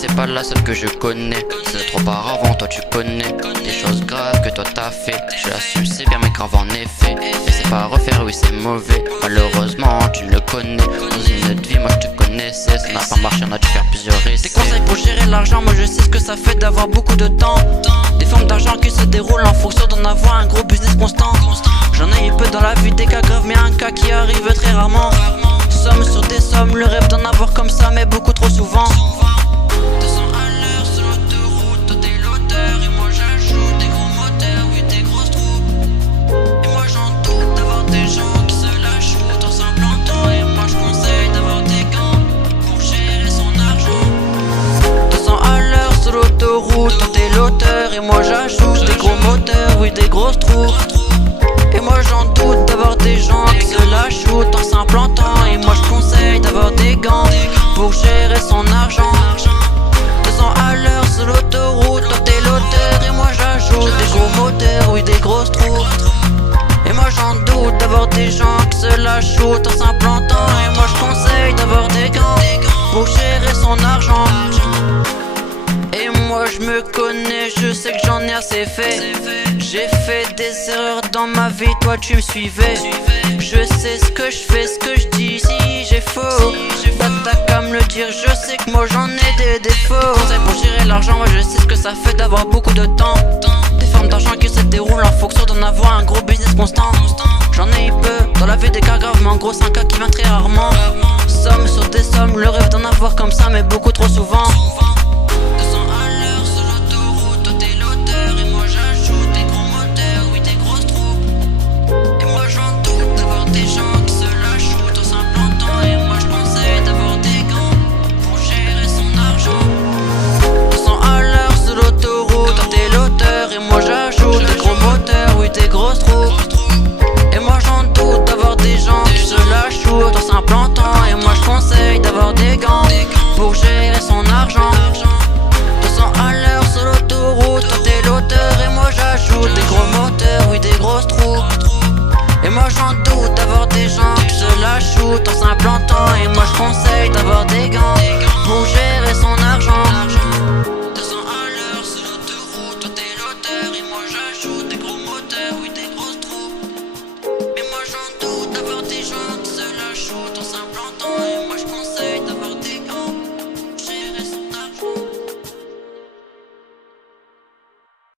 c'est pas la seule que je connais. C'est trop auparavant, toi tu connais des choses graves que toi t'as fait. Je l'assume, c'est bien mais grave en effet. Et c'est pas à refaire, oui c'est mauvais. Malheureusement tu le connais. Dans une autre vie moi je te connaissais. Ça n'a pas marché, on a dû faire plusieurs essais. Des conseils pour gérer l'argent, moi je sais ce que ça fait d'avoir beaucoup de temps. Des formes d'argent qui se déroulent en fonction d'en avoir un gros business constant. J'en ai eu peu dans la vie, des cas graves mais un cas qui arrive très rarement. Somme sur des sommes, le rêve d'en avoir comme ça mais beaucoup trop souvent. 200 à l'heure sur l'autoroute, toi t'es l'auteur et moi j'ajoute des gros moteurs, oui des grosses troupes. Et moi j'en doute d'avoir des gens qui se la shootent en s'implantant. Et moi je conseille d'avoir des gants pour gérer son argent. 200 à l'heure sur l'autoroute, toi t'es l'auteur et moi j'ajoute des gros moteurs, oui des grosses troupes. Et moi j'en doute d'avoir des gens qui se la shootent en s'implantant. Et moi je conseille d'avoir des gants pour gérer son argent. 200 à l'heure sur l'autoroute, toi t'es l'auteur et moi j'ajoute des gros moteurs, oui des grosses troupes. Et moi j'en doute d'avoir des gens qui se la shootent en s'implantant. Et moi je conseille d'avoir des gants pour gérer son argent. Et moi je me connais, je sais que j'en ai assez fait. J'ai fait des erreurs dans ma vie, toi tu me suivais. Je sais ce que je fais, ce que je dis, si j'ai faux bah t'as qu'à me le dire, je sais que moi j'en ai des défauts. Conseil pour gérer l'argent, moi je sais ce que ça fait d'avoir beaucoup de temps. Des formes d'argent qui se déroulent en fonction d'en avoir un gros business constant. J'en ai eu peu, dans la vie des cas graves, mais en gros c'est un cas qui vient très rarement. Somme sur des sommes, le rêve d'en avoir comme ça mais beaucoup trop souvent. 200 à l'heure sur l'autoroute, toi t'es l'auteur et moi j'ajoute des gros moteurs, oui des grosses troupes. Et moi j'en doute d'avoir des gens qui se la shootent en s'implantant. Et moi je conseille d'avoir des gants pour gérer son argent. 200 à l'heure sur l'autoroute, toi t'es l'auteur et moi j'ajoute des gros moteurs, oui des grosses troupes. Et moi j'en doute d'avoir des gens qui se la shootent en s'implantant. Et moi je conseille d'avoir des gants pour gérer son argent. 200 à l'heure sur l'autoroute, toi t'es l'auteur et moi j'ajoute des gros moteurs, oui des grosses troupes. Et moi j'en doute d'avoir des gens qui se la shootent en s'implantant. Et moi je conseille